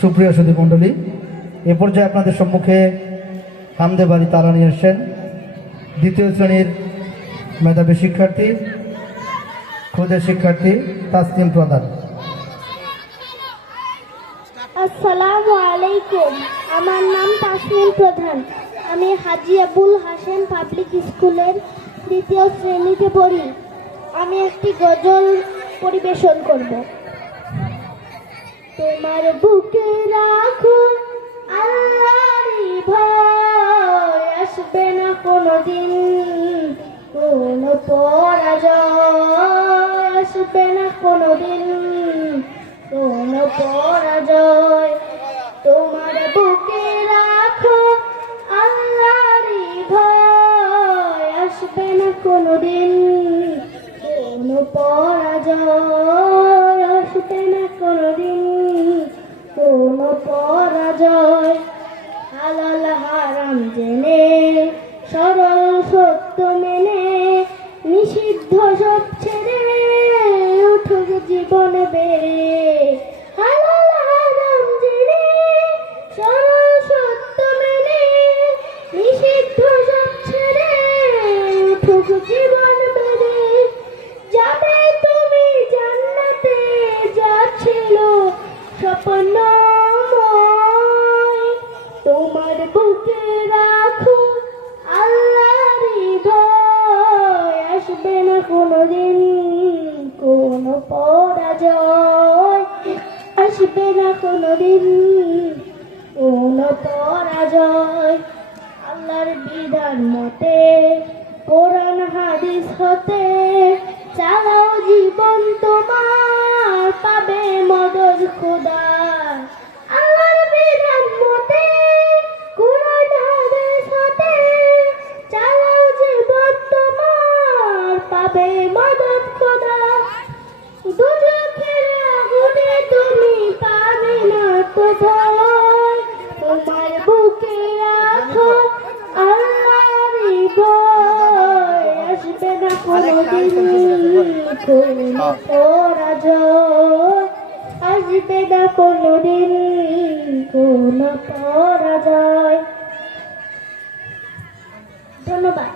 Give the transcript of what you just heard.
সুপ্রিয় সুধী মণ্ডলী, এ পর্যায়ে আপনাদের সম্মুখে কামদে বাড়ি তারা নিয়ে আসছেন দ্বিতীয় শ্রেণীর মেধাবী শিক্ষার্থী, ক্ষুদে শিক্ষার্থী তাসনিম প্রধান। আসসালামু আলাইকুম, আমার নাম তাসনিম প্রধান। আমি হাজী আবুল হাসেম পাবলিক স্কুলের দ্বিতীয় শ্রেণীতে পড়ি। আমি একটি গজল পরিবেশন করব। তোমার বুকে রাখো আল্লাহরই ভয়, আসবে না কোনোদিন কোনো পরাজয়, আসবে না কোনোদিন কোনো পরাজয়। তোমার বুকে রাখো আল্লাহরই ভয়, আসবে না কোনোদিন কোনো পরাজয়, আসবে না কোনোদিন কোনো পরাজয়। হালাল হারাম জেনে সরল সত্য মেনে নিষিদ্ধ সব ছেড়ে উঠুক জীবন বেড়ে। হালাল হারাম জেনে সরল সত্য মেনে নিষিদ্ধ সব ছেড়ে উঠুক জীবন বেড়ে। যাবে তুমি জান্নাতে, যা ছিল স্বপ্নময়। তোমার বুকে রাখো আল্লাহরই ভয়, আসবে না কোনোদিন কোনো পরাজয়, আসবে না কোনোদিন কোনো পরাজয়। আল্লাহর বিধান মতে কোরআন হাদিস হতে চালাও জীবন তোমার, পাবে মদদ খোদার। আল্লাহর বিধান মতে কোরআন হাদিস হতে চালাও জীবন তোমার, পাবে মদদ খোদার। দুজখের আগুনে তুমি পাবে না তো ভয়, তোমার বুকে রাখো আল্লাহরই ভয়, আসবে না কোনোদিন কোনো পরাজয়, আসবে না কোনোদিন কোনো পরাজয়। ধন্যবাদ।